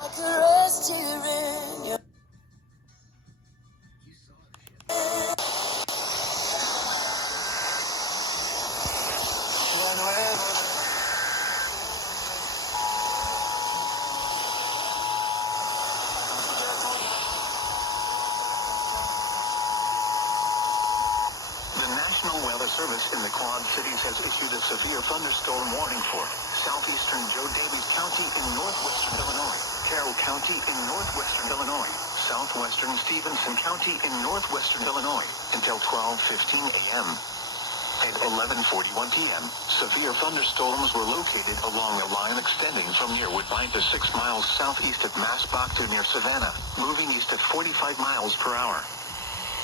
I could rest here in your The National Weather Service in the Quad Cities has issued a severe thunderstorm warning for southeastern Joe Daviess County in northwestern Illinois, Carroll County in northwestern Illinois, southwestern Stevenson County in northwestern Illinois until 12:15 a.m. At 11:41 p.m., severe thunderstorms were located along a line extending from near Woodbine to 6 miles southeast of Maspach to near Savannah, moving east at 45 miles per hour.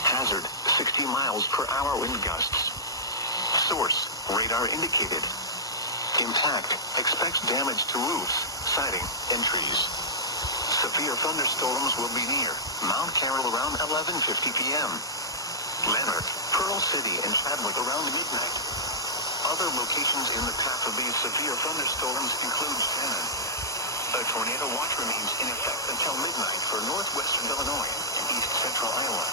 Hazard, 60 miles per hour wind gusts. Source, radar indicated. Impact, expects damage to roofs, siding, and trees. Severe thunderstorms will be near Mount Carroll around 11:50 p.m. Lanark, Pearl City, and Chadwick around midnight. Other locations in the path of these severe thunderstorms include Shannon. A tornado watch remains in effect until midnight for northwestern Illinois and east central Iowa.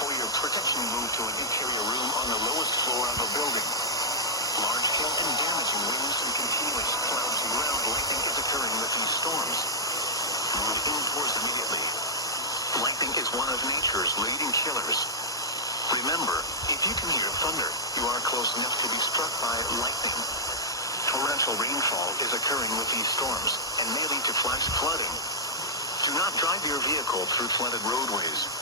For your protection, move to an interior room on the lowest floor of a building. Large-scale and damaging winds and continuous cloud-to-ground lightning is occurring with these storms. Move indoors immediately. Lightning is one of nature's leading killers. Remember, if you can hear thunder, you are close enough to be struck by lightning. Torrential rainfall is occurring with these storms and may lead to flash flooding. Do not drive your vehicle through flooded roadways.